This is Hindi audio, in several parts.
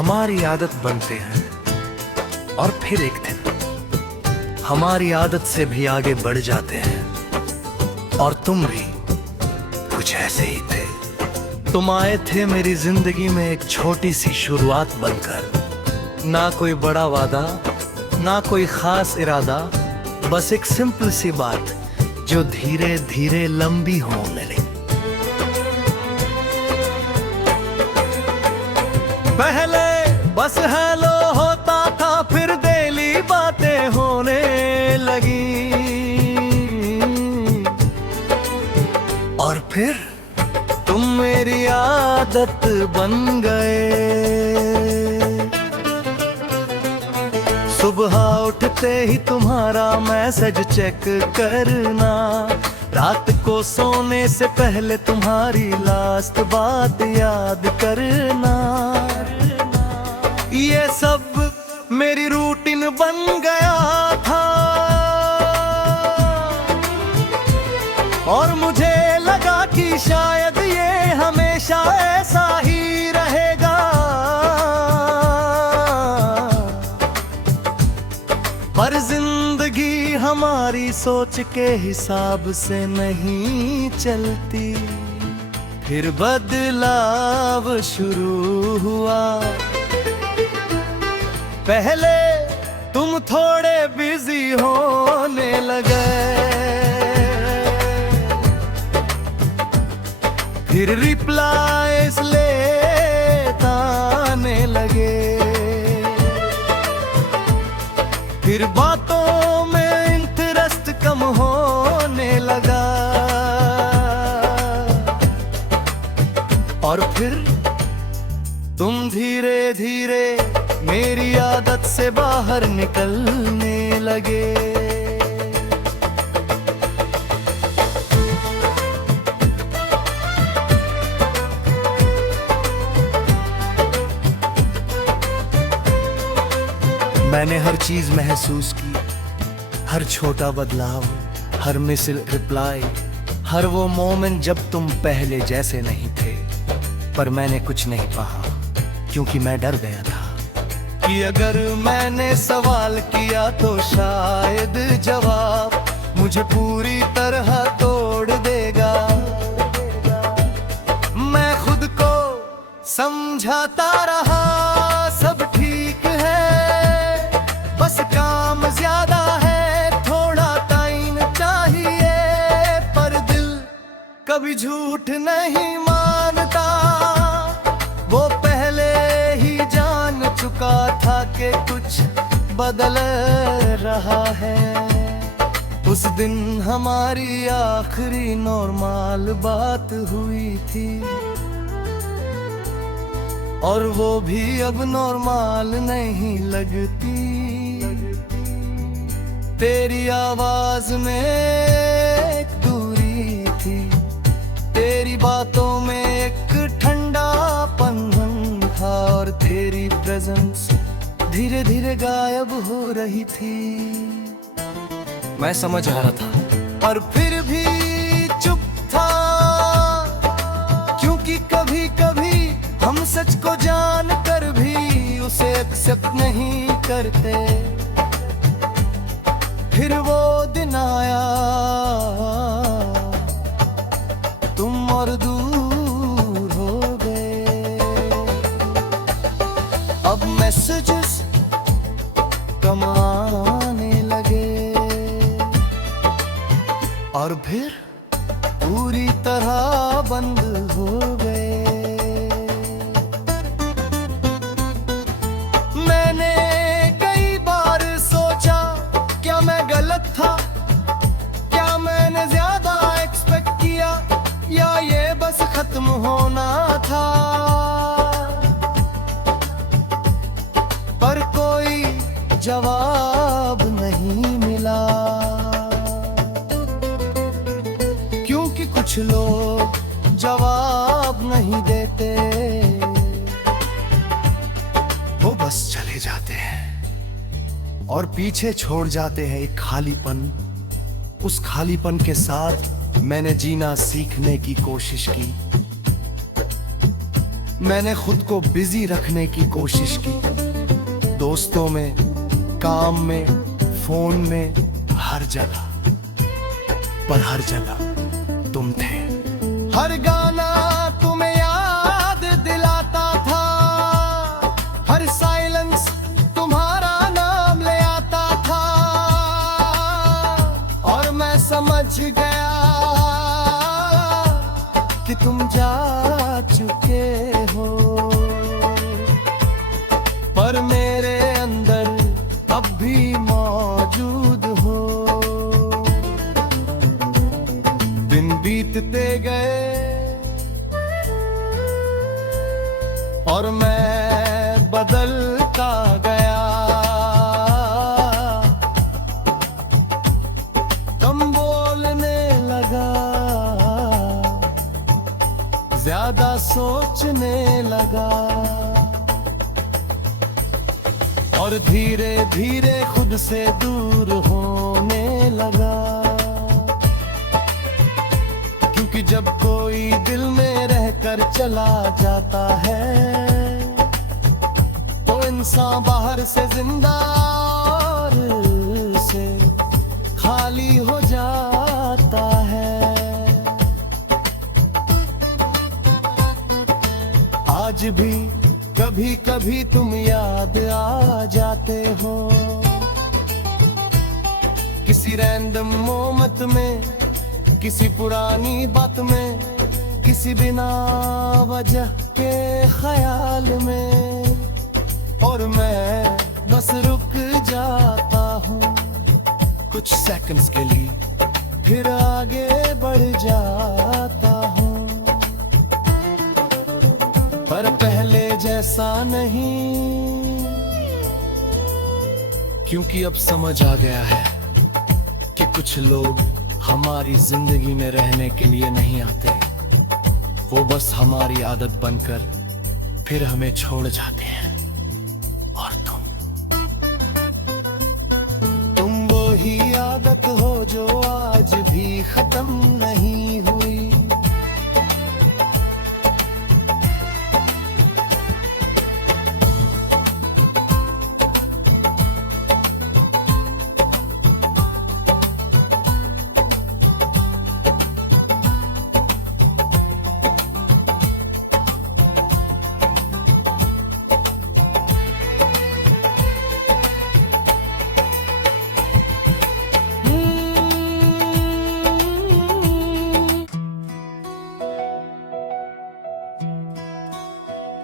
हमारी आदत बनते हैं और फिर एक दिन हमारी आदत से भी आगे बढ़ जाते हैं। और तुम भी कुछ ऐसे ही थे। तुम आए थे मेरी जिंदगी में एक छोटी सी शुरुआत बनकर। ना कोई बड़ा वादा, ना कोई खास इरादा, बस एक सिंपल सी बात जो धीरे धीरे लंबी होने लगी। पहले बस हेलो होता था, फिर डेली बातें होने लगी, और फिर तुम मेरी आदत बन गए। सुबह उठते ही तुम्हारा मैसेज चेक करना, रात को सोने से पहले तुम्हारी लास्ट बात याद करना, ये सब मेरी रूटीन बन गया था। और मुझे लगा कि शायद ये हमेशा ऐसा ही रहेगा, पर जिंदगी हमारी सोच के हिसाब से नहीं चलती। फिर बदलाव शुरू हुआ। पहले तुम थोड़े बिजी होने लगे, फिर रिप्लाईज लेट आने लगे, फिर बातों में इंटरेस्ट कम होने लगा, और फिर तुम धीरे धीरे मेरी आदत से बाहर निकलने लगे। मैंने हर चीज महसूस की, हर छोटा बदलाव, हर मिस रिप्लाई, हर वो मोमेंट जब तुम पहले जैसे नहीं थे। पर मैंने कुछ नहीं कहा, क्योंकि मैं डर गया था कि अगर मैंने सवाल किया तो शायद जवाब मुझे पूरी तरह तोड़ देगा। मैं खुद को समझाता रहा सब ठीक है, बस काम ज्यादा है, थोड़ा टाइम चाहिए, पर दिल कभी झूठ नहीं मानता। वो पहले ही जान चुका था कि कुछ बदल रहा है। उस दिन हमारी आखिरी नॉर्मल बात हुई थी, और वो भी अब नॉर्मल नहीं लगती। तेरी आवाज में एक दूरी थी, तेरी बातों में एक ठंडापन था, और तेरी प्रेजेंस धीरे धीरे गायब हो रही थी। मैं समझ रहा था, पर फिर भी चुप था, क्योंकि कभी कभी हम सच को जान कर भी उसे एक्सेप्ट नहीं करते। फिर वो दिन आया, तुम और दूर हो गए। अब मैसेजेस कम आने लगे, और फिर पूरी तरह बंद हो गए। मैंने कई बार सोचा, क्या मैं गलत था? क्या मैंने ज्यादा एक्सपेक्ट किया, या ये बस खत्म होना था? पर कोई जवाब नहीं मिला, क्योंकि कुछ लोग जवाब नहीं देते, वो बस चले जाते हैं और पीछे छोड़ जाते हैं एक खालीपन। उस खालीपन के साथ मैंने जीना सीखने की कोशिश की। मैंने खुद को बिजी रखने की कोशिश की, दोस्तों में, काम में, फोन में, हर जगह। पर हर जगह तुम थे। हर गाना तुम्हें याद दिलाता था, हर साइलेंस तुम्हारा नाम ले आता था। और मैं समझ गया कि तुम जा चुके हो, पर मेरे अंदर अब भी मौजूद हो। दिन बीतते गए और मैं बदलता गया। कम बोलने लगा, ज्यादा सोचने लगा, और धीरे धीरे खुद से दूर होने लगा। क्योंकि जब कोई दिल में रहकर चला जाता है तो इंसान बाहर से जिंदा और से खाली हो जाता है। आज भी कभी कभी तुम याद आ जाते हो, किसी रैंडम मोमेंट में, किसी पुरानी बात में, किसी बिना वजह के ख्याल में। और मैं बस रुक जाता हूँ कुछ सेकंड्स के लिए, फिर आगे बढ़ जाता हूँ। पर पहले जैसा नहीं, क्योंकि अब समझ आ गया है कि कुछ लोग हमारी जिंदगी में रहने के लिए नहीं आते, वो बस हमारी आदत बनकर फिर हमें छोड़ जाते हैं। और तुम वो ही आदत हो जो आज भी खत्म नहीं हुई।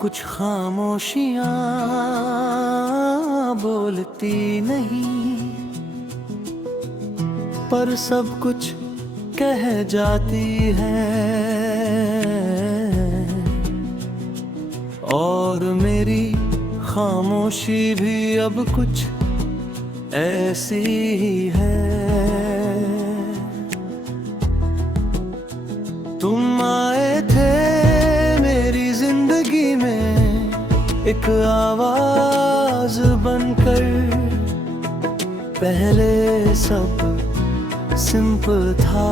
कुछ खामोशियां बोलती नहीं, पर सब कुछ कह जाती है। और मेरी खामोशी भी अब कुछ ऐसी ही है। तुम आए थे मेरी जिंदगी में एक आवाज बनकर, पहले सब सिंपल था,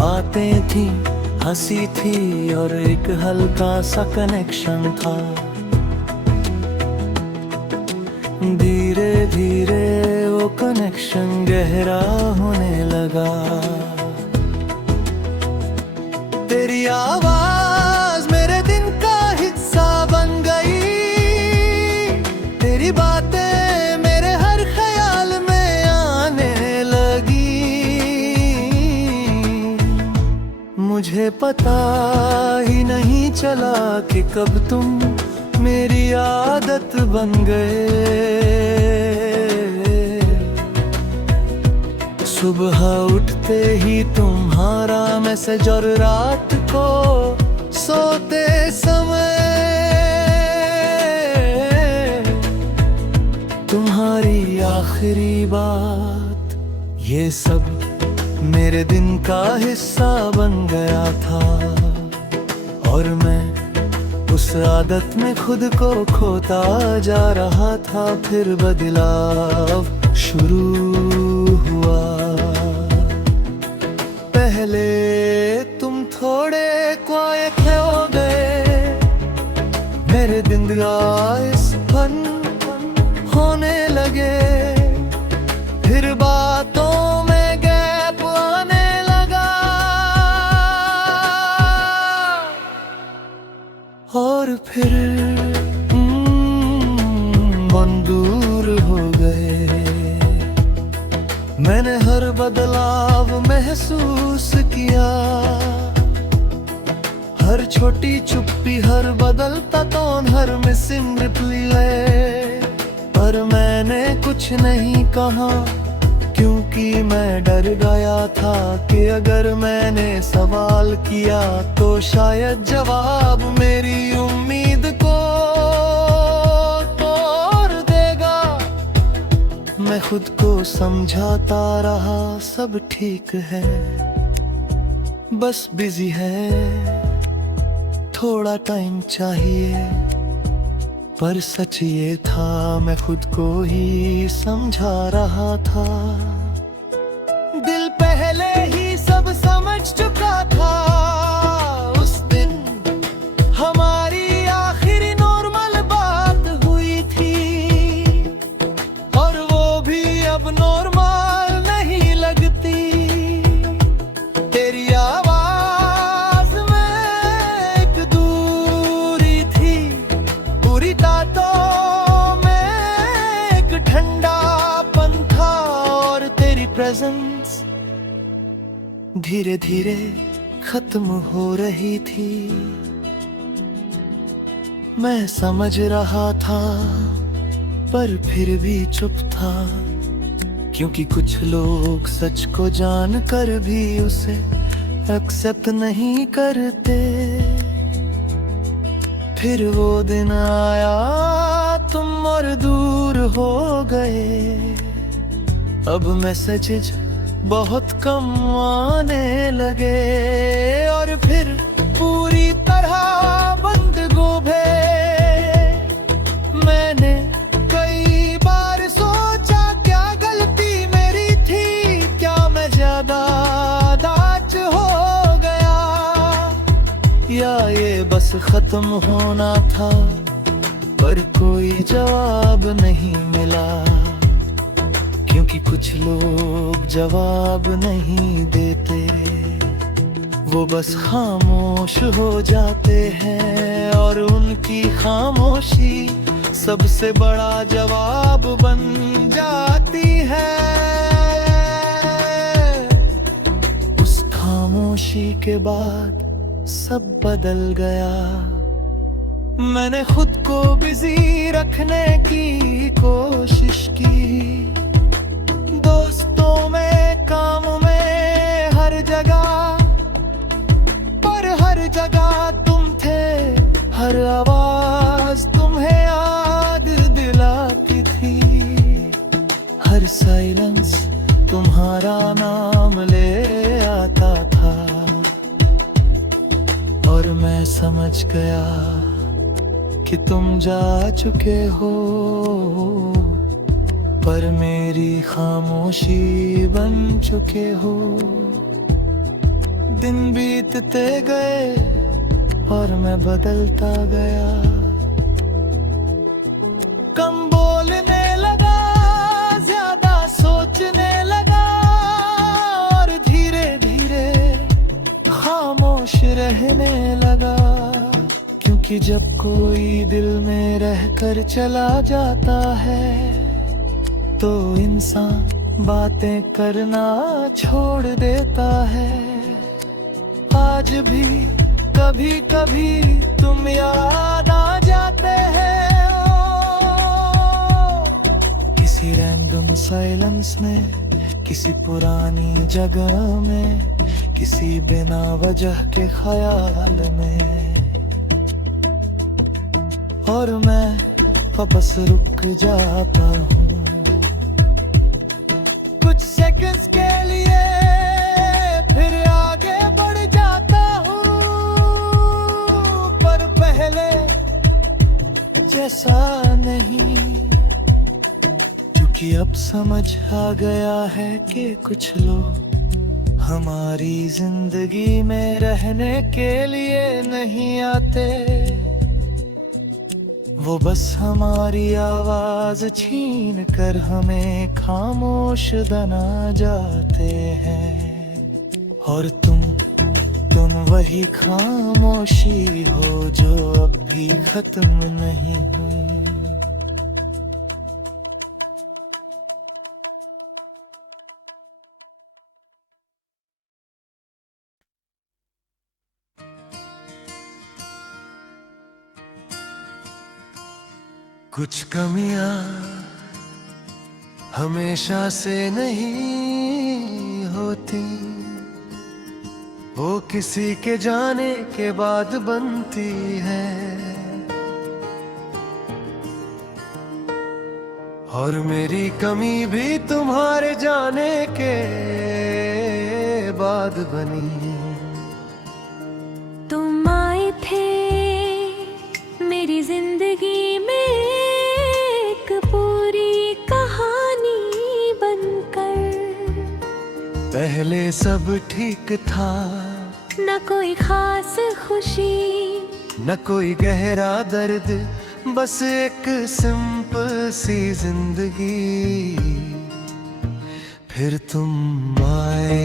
बातें थी, हंसी थी और एक हल्का सा कनेक्शन था। धीरे धीरे वो कनेक्शन गहरा होने लगा। तेरी आवाज मेरे दिन का हिस्सा बन गई, तेरी बातें मेरे हर ख्याल में आने लगी। मुझे पता ही नहीं चला कि कब तुम मेरी आदत बन गए। सुबह उठते ही तुम्हारा मैसेज और रात को सोते समय तुम्हारी आखिरी बात, ये सब मेरे दिन का हिस्सा बन गया था। और मैं उस आदत में खुद को खोता जा रहा था। फिर बदलाव शुरू हुआ। पहले मैंने हर बदलाव महसूस किया, हर छोटी चुप्पी, हर बदलता टोन, हर मिसिंग रिप्लाई। पर मैंने कुछ नहीं कहा क्योंकि मैं डर गया था कि अगर मैंने सवाल किया तो शायद जवाब मेरी उम्मीद को तोड़ देगा। मैं खुद को समझाता रहा सब ठीक है, बस बिजी है, थोड़ा टाइम चाहिए। पर सच ये था मैं खुद को ही समझा रहा था। दिल पहले ही सब समझ चुका था। उस दिन हमारी आखिरी नॉर्मल बात हुई थी, और वो भी अब नॉर्मल नहीं लगती। तेरी आवाज में एक दूरी थी, पूरी बातों में एक ठंडापन था, और तेरी प्रेजेंस धीरे धीरे खत्म हो रही थी। मैं समझ रहा था पर फिर भी चुप था, क्योंकि कुछ लोग सच को जानकर भी उसे एक्सेप्ट नहीं करते। फिर वो दिन आया तुम और दूर हो गए। अब मैसेजेस बहुत कम आने लगे, और फिर पूरी तरह बंद गोभे। मैंने कई बार सोचा क्या गलती मेरी थी, क्या मैं ज्यादा नादान हो गया, या ये बस खत्म होना था। पर कोई जवाब नहीं मिला, क्योंकि कुछ लोग जवाब नहीं देते, वो बस खामोश हो जाते हैं। और उनकी खामोशी सबसे बड़ा जवाब बन जाती है। उस खामोशी के बाद सब बदल गया। मैंने खुद को बिजी रखने की कोशिश की, दोस्तों में, काम में, हर जगह। पर हर जगह तुम थे, हर आवाज तुम्हें याद दिलाती थी। हर साइलेंस तुम्हारा नाम ले आता था, और मैं समझ गया कि तुम जा चुके हो। पर मेरी खामोशी बन चुके हो। दिन बीतते गए और मैं बदलता गया। कम बोलने लगा, ज्यादा सोचने लगा, और धीरे धीरे खामोश रहने लगा। क्योंकि जब कोई दिल में रहकर चला जाता है तो इंसान बातें करना छोड़ देता है। आज भी कभी कभी तुम याद आ जाते हैं, किसी रैंडम साइलेंस में, किसी पुरानी जगह में, किसी बिना वजह के ख्याल में। और मैं वापस रुक जाता हूँ कुछ सेकंड्स के लिए, फिर आगे बढ़ जाता हूँ। पर पहले जैसा नहीं, क्योंकि अब समझ आ गया है कि कुछ लोग हमारी जिंदगी में रहने के लिए नहीं आते, वो बस हमारी आवाज छीन कर हमें खामोश बना जाते हैं। और तुम वही खामोशी हो जो अब भी खत्म नहीं हुई। कुछ कमियां हमेशा से नहीं होती, वो किसी के जाने के बाद बनती है। और मेरी कमी भी तुम्हारे जाने के बाद बनी। तुम आए थे मेरी जिंदगी में एक पूरी कहानी बनकर। पहले सब ठीक था, न कोई खास खुशी, न कोई गहरा दर्द, बस एक सिंपल सी जिंदगी। फिर तुम आए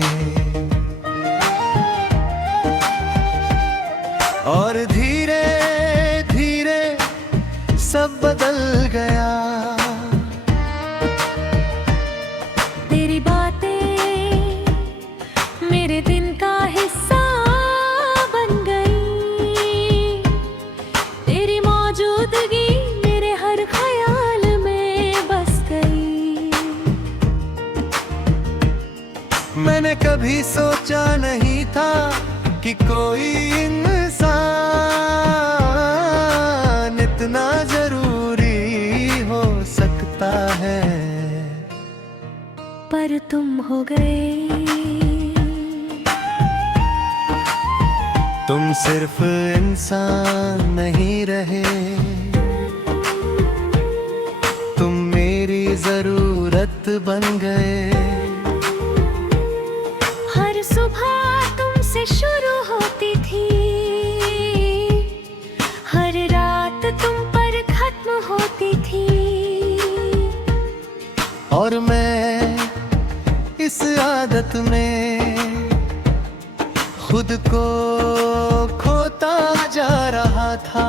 और धीरे धीरे सब बदल गया। तेरी बातें मेरे दिन का हिस्सा बन गई। तेरी मौजूदगी मेरे हर ख्याल में बस गई। मैंने कभी सोचा नहीं था कि कोई इंसान इतना जरूरी हो सकता है, पर तुम हो गए। तुम सिर्फ इंसान नहीं रहे, तुम मेरी जरूरत बन गए। हर सुबह तुमसे शुरू होती थी, हर रात तुम पर खत्म होती थी। और मैं इस आदत में खुद को खोता जा रहा था।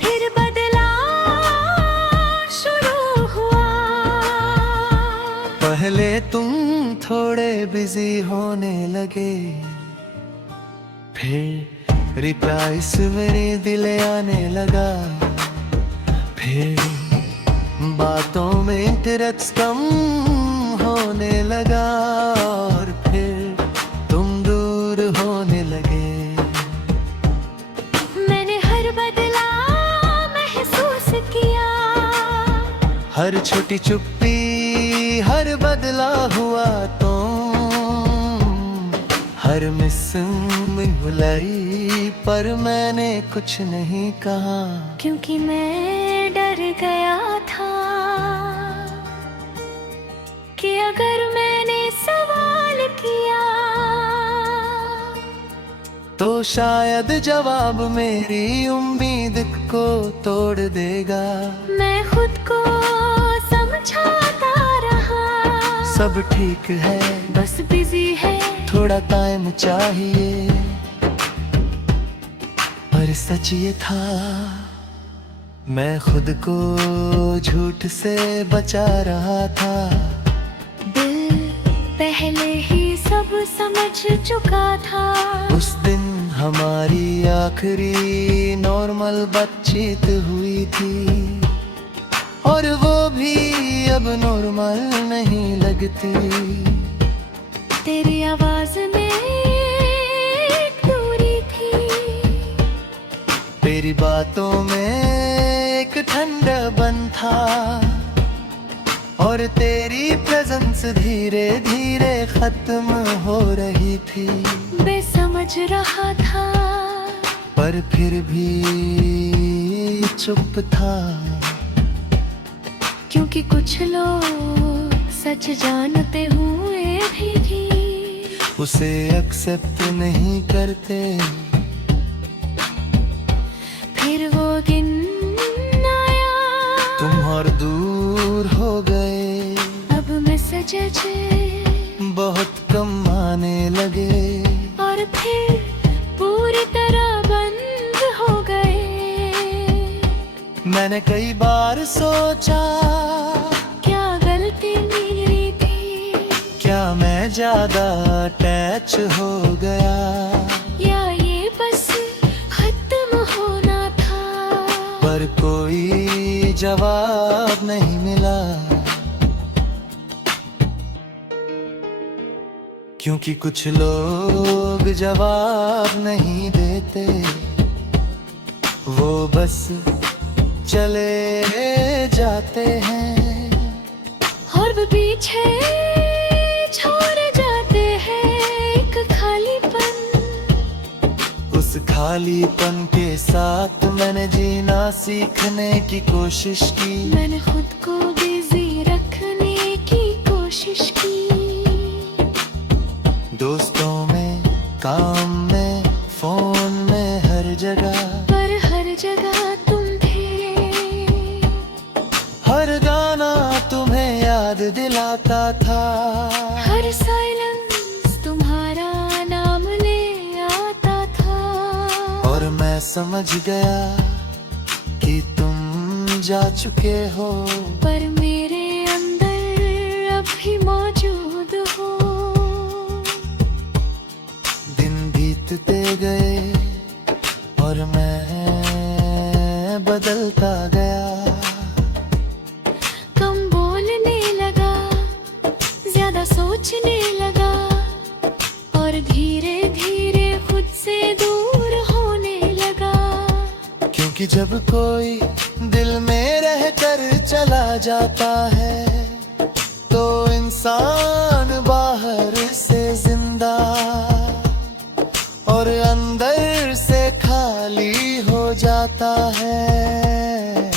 फिर बदलाव शुरू हुआ। पहले तुम थोड़े बिजी होने लगे, फिर रिप्लाइस मेरे दिल आने लगा। फिर बातों में इंटरेस्ट कम होने लगा, और फिर तुम दूर होने लगे। मैंने हर बदलाव महसूस किया। हर छोटी चुप्पी, हर बदला हुआ हर मिसिंग भुलाई, पर मैंने कुछ नहीं कहा। क्योंकि मैं डर गया था कि अगर मैंने सवाल किया तो शायद जवाब मेरी उम्मीद को तोड़ देगा। मैं खुद को समझाता रहा, सब ठीक है, बस बिजी है, थोड़ा टाइम चाहिए। पर सच ये था, मैं खुद को झूठ से बचा रहा था। दिल पहले ही सब समझ चुका था। उस दिन हमारी आखिरी नॉर्मल बातचीत हुई थी, और वो भी अब नॉर्मल नहीं लगती। तेरी आवाज में एक दूरी थी, तेरी बातों में एक ठंडापन था, और तेरी प्रेजेंस धीरे धीरे खत्म हो रही थी। बेसमझ रहा था, पर फिर भी चुप था। क्योंकि कुछ लोग सच जानते हुए भी उसे एक्सेप्ट नहीं करते। फिर वो दिन आया, तुम और दूर हो गए, अब मैसेजेस बहुत कम आने लगे, और फिर पूरी तरह बंद हो गए। मैंने कई बार सोचा, क्या गलती मेरी थी? क्या मैं ज्यादा अटैच हो गया, या ये बस खत्म होना था? पर कोई जवाब नहीं मिला, क्योंकि कुछ लोग जवाब नहीं देते, वो बस चले जाते हैं और वो पीछे छोड़ जाते हैं एक खालीपन। उस खालीपन के साथ मैंने जीना सीखने की कोशिश की। मैंने खुद को बिजी रखने की कोशिश की। दोस्तों में, काम में, फोन में, हर जगह, पर हर जगह तुम थे। हर गाना तुम्हें याद दिलाता था, हर साइलेंस तुम्हारा नाम ले आता था। और मैं समझ गया कि तुम जा चुके हो, पर मेरे अंदर अब भी मौजूद हो। दिन बीतते गए और मैं बदलता गया। कम बोलने लगा, ज्यादा सोचने लगा, और धीरे धीरे खुद से दूर होने लगा। क्योंकि जब कोई दिल में रहकर चला जाता है, तो इंसान बाहर से जिंदा और अंदर से खाली हो जाता है।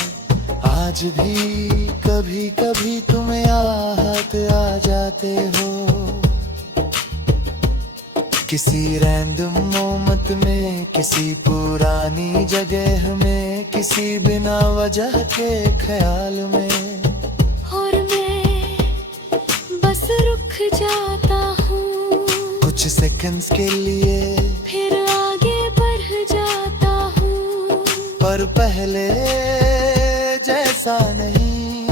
आज भी कभी कभी तुम याद आ जाते हो, किसी रैंडम मोमेंट में, किसी पुरानी जगह में, किसी बिना वजह के ख्याल में। और मैं बस रुक जाता हूँ, कुछ सेकंड्स के लिए, फिर आगे बढ़ जाता हूँ। पर पहले जैसा नहीं,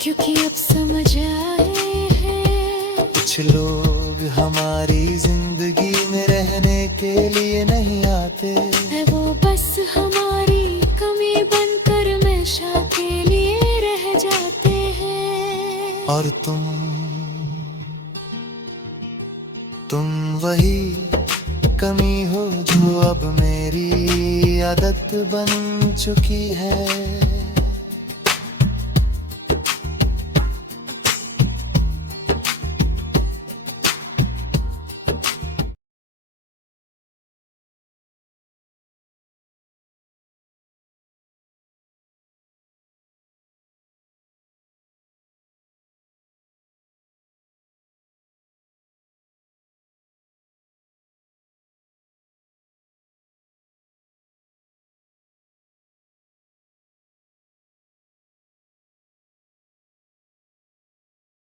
क्योंकि अब समझ आए हैं कुछ लोग हमारी जिंदगी में रहने के लिए नहीं आते, है वो बस हमारी कमी बनकर हमेशा के लिए रह जाते हैं। और तुम वही कमी हो जो अब मेरी आदत बन चुकी है।